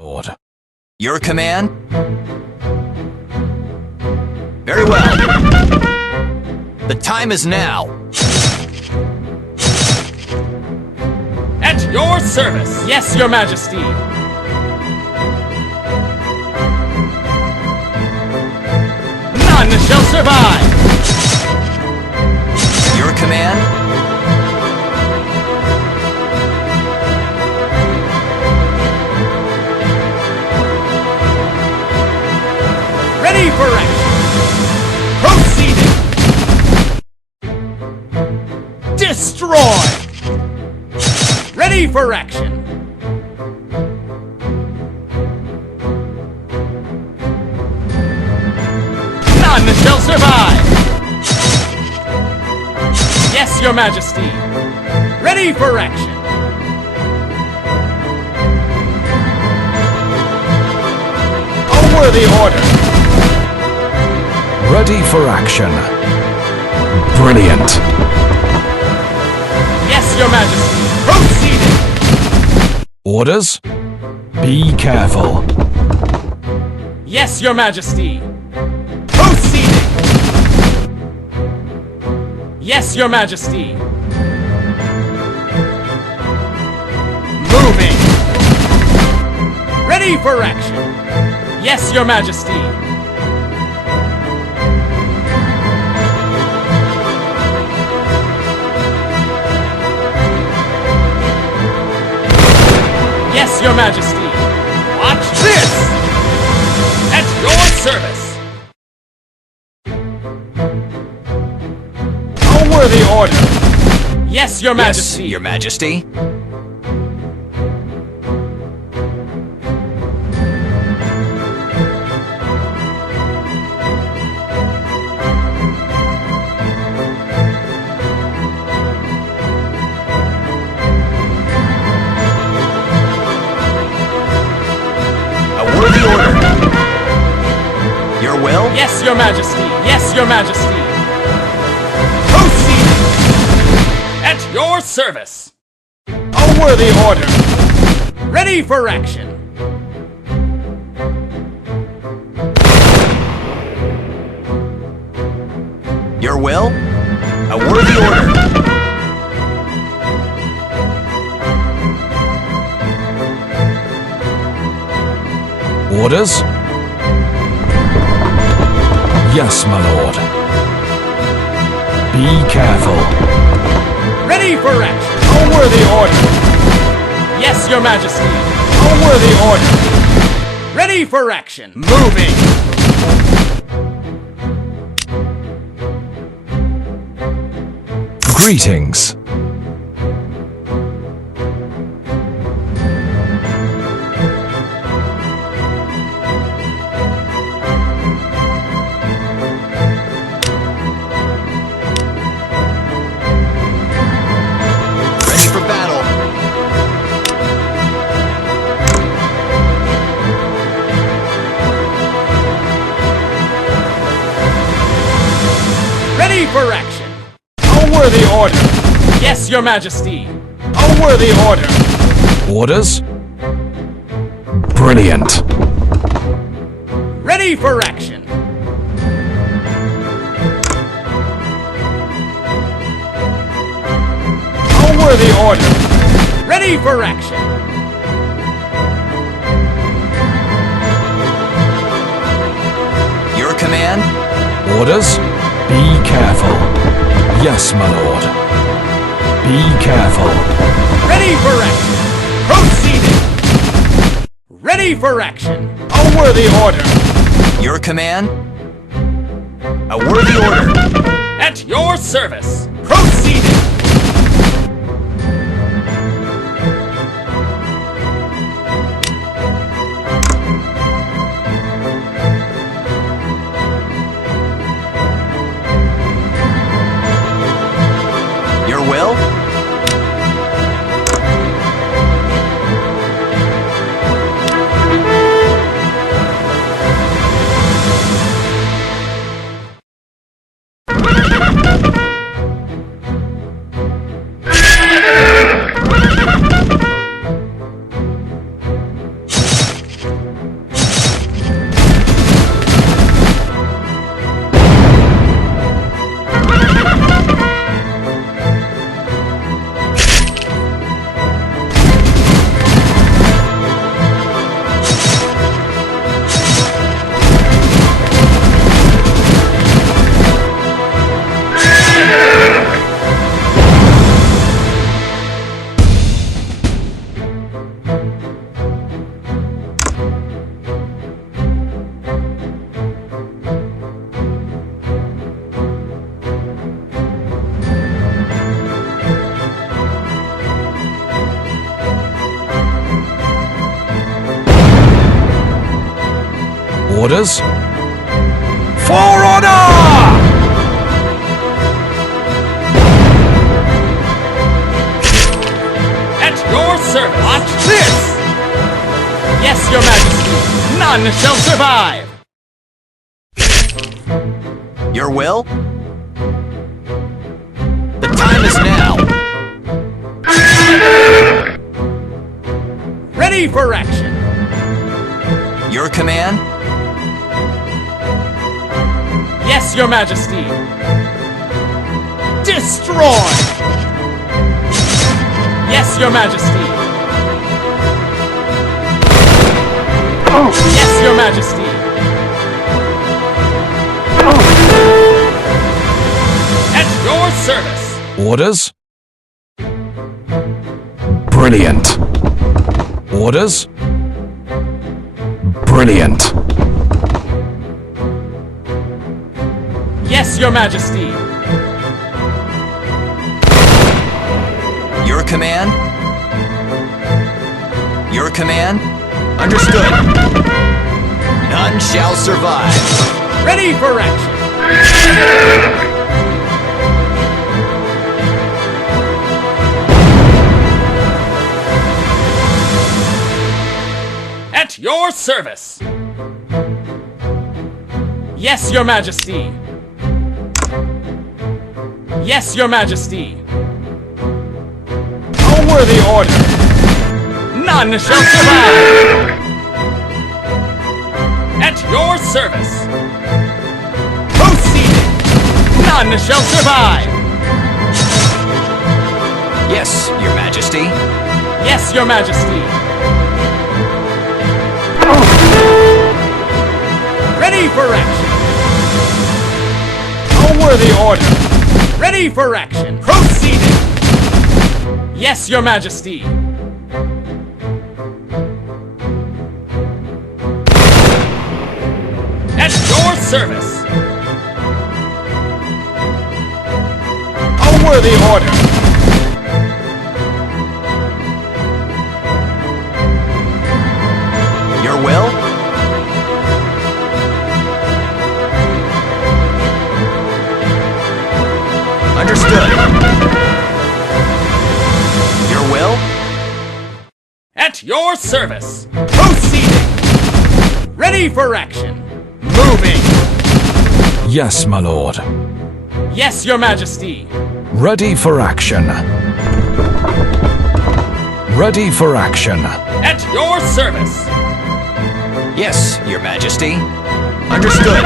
Lord. Your command? Very well. The time is now. At your service! Yes, your majesty! None shall survive! Your command? Ready for action! Proceeding! Destroy! Ready for action! None shall survive! Yes, your majesty! Ready for action! A worthy order! Ready for action. Brilliant. Yes, your majesty! Proceeding! Orders? Be careful. Yes, your majesty! Proceeding! Yes, your majesty! Moving! Ready for action! Yes, your majesty! Yes, your majesty! Watch this! At your service! A worthy order! Yes, your majesty! Yes, your majesty. Worthy order. Your will? Yes, your majesty! Yes, your majesty! Proceeding! At your service! A worthy order! Ready for action! Your will? A worthy order. Orders? Yes, my lord. Be careful. Ready for action! A worthy order! Yes, your majesty! A worthy order! Ready for action! Moving! Greetings. Ready for battle. Ready for action! A worthy order! Yes, your majesty! A worthy order! Orders? Brilliant. Ready for action! A worthy order! Ready for action! Your command? Orders? Be careful. Yes, my lord. Be careful. Ready for action! Proceeding! Ready for action! A worthy order! Your command? A worthy order. At your service! Proceeding! Your will? Orders? For order! At your service! Watch this! Yes, your majesty! None shall survive! Your will? The time is now. Ready for action! Your command? Yes, your majesty! Destroy! Yes, your majesty! Yes, your majesty! At your service! Orders? Brilliant. Orders? Brilliant. Yes, your majesty! Your command? Your command? Understood. None shall survive. Ready for action! At your service! Yes, your majesty! Yes, your majesty! A worthy order! None shall survive! At your service! Proceeding! None shall survive! Yes, Your Majesty. Yes, your majesty! Ready for action! A worthy order! Ready for action! Proceeding! Yes, your majesty! At your service! A worthy order! Your will? Understood. Your will? At your service! Proceeding! Ready for action! Moving! Yes, my lord. Yes, your majesty! Ready for action. Ready for action. At your service! Yes, Your Majesty. Understood.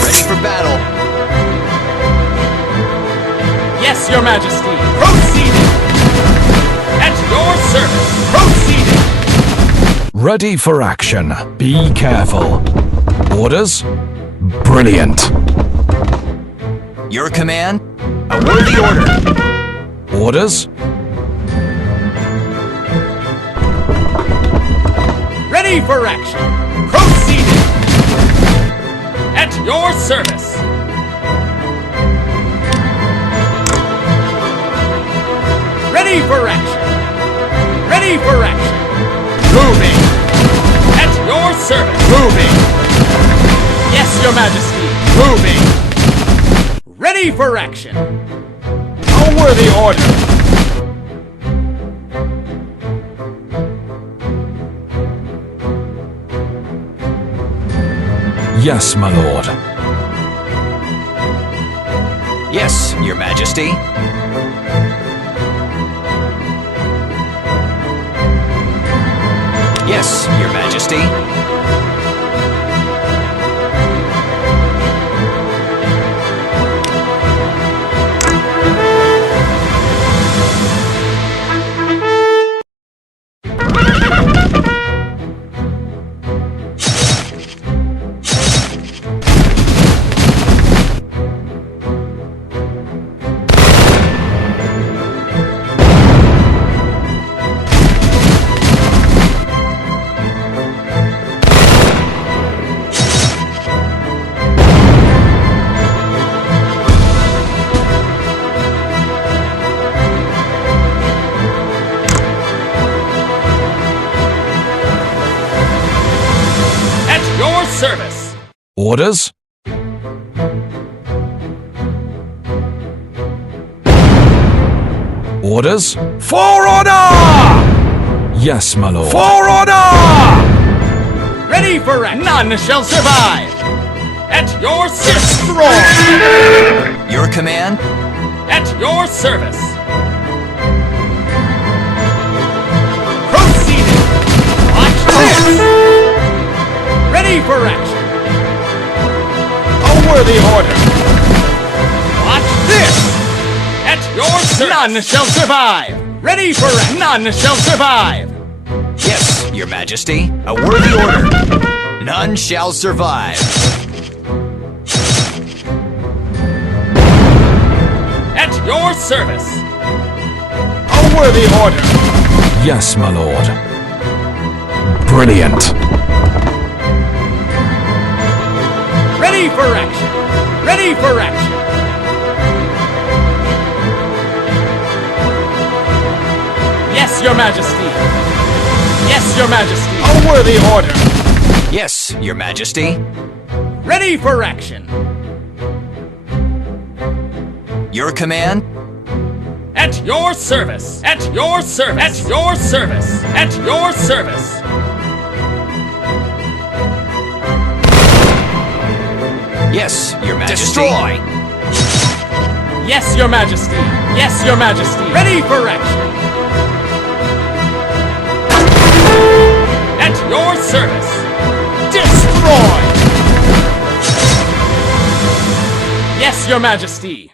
Ready for battle. Yes, your majesty! Proceeding! At your service! Proceeding! Ready for action. Be careful. Orders? Brilliant. Your command? A worthy order. Orders? Ready for action! Proceeding! At your service! Ready for action! Ready for action! Moving! At your service! Moving! Yes, your majesty! Moving! Ready for action! A worthy order! Yes, my lord. Yes, Your Majesty. Yes, Your Majesty. Orders? Orders? For order! Yes, my lord. For order! Ready for action! None shall survive! At your service! Destroy! Your command? At your service! Proceeding! Watch this! Ready for action! A worthy order! Watch this! At your service! None shall survive! Ready for action! None shall survive! Yes, Your Majesty. A worthy order. None shall survive. At your service! A worthy order! Yes, my lord. Brilliant. Ready for action! Ready for action! Yes, Your Majesty! Yes, Your Majesty! A worthy order! Yes, Your Majesty. Ready for action! Your command? At your service! At your service! At your service! At your service! Yes, Your Majesty. Destroy! Yes, Your Majesty! Yes, Your Majesty! Ready for action! At your service! Destroy! Yes, Your Majesty!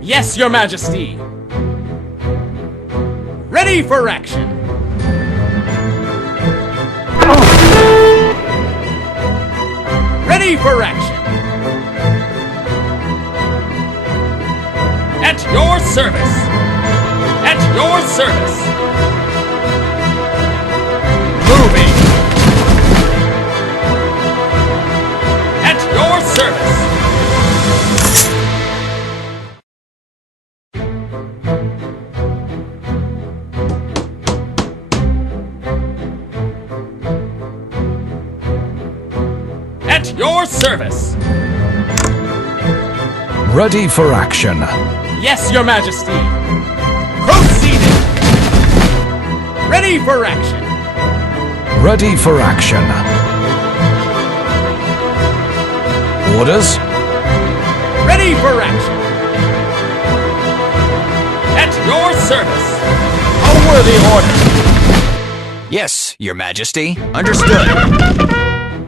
Yes, Your Majesty! Ready for action! Ready for action! At your service! At your service! Moving! At your service! At your service! Ready for action. Yes, Your Majesty! Proceeding! Ready for action! Ready for action. Orders? Ready for action! At your service! A worthy order! Yes, Your Majesty. Understood.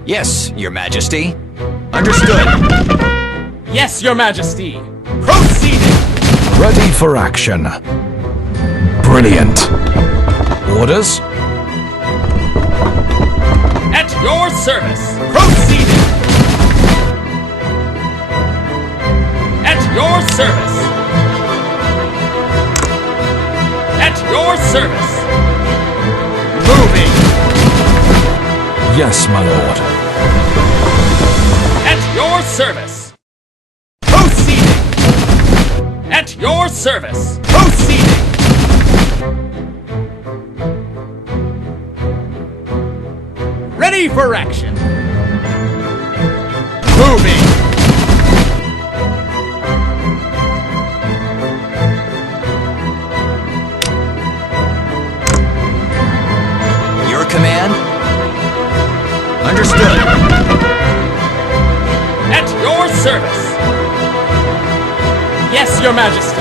Yes, Your Majesty. Understood. Yes, Your Majesty! Proceeding! Ready for action. Brilliant. Orders? At your service! Proceeding! At your service! At your service! Moving! Yes, my lord. At your service! Proceeding! At your service! Proceeding! Ready for action! Moving! Your command? Understood. At your service! Yes, Your Majesty!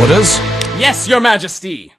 Orders? Yes, Your Majesty!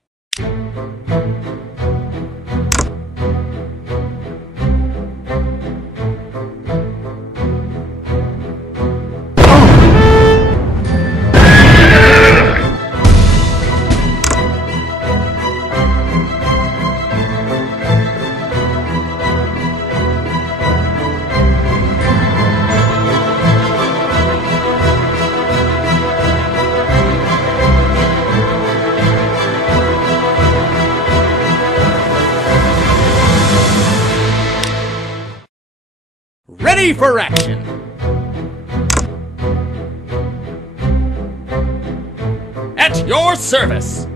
Ready for action! At your service!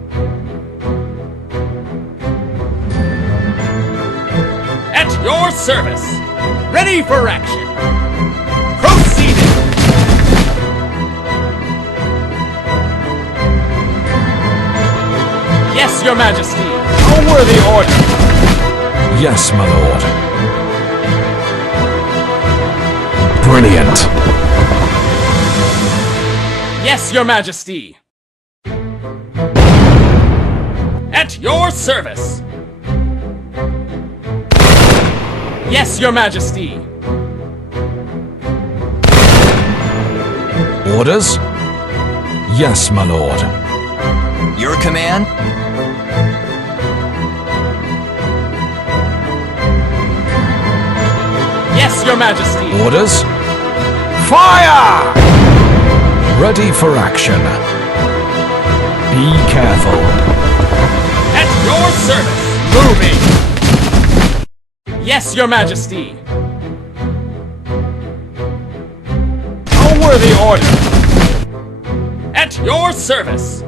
your service. Ready for action. Proceeding. Yes, Your Majesty. A worthy order. Yes, my lord. Brilliant. Yes, Your Majesty. At your service. Yes, Your Majesty. Orders? Yes, my lord. Your command? Yes, Your Majesty. Orders? Fire! Ready for action. Be careful. At your service. Moving. Yes, Your Majesty. A worthy order. At your service.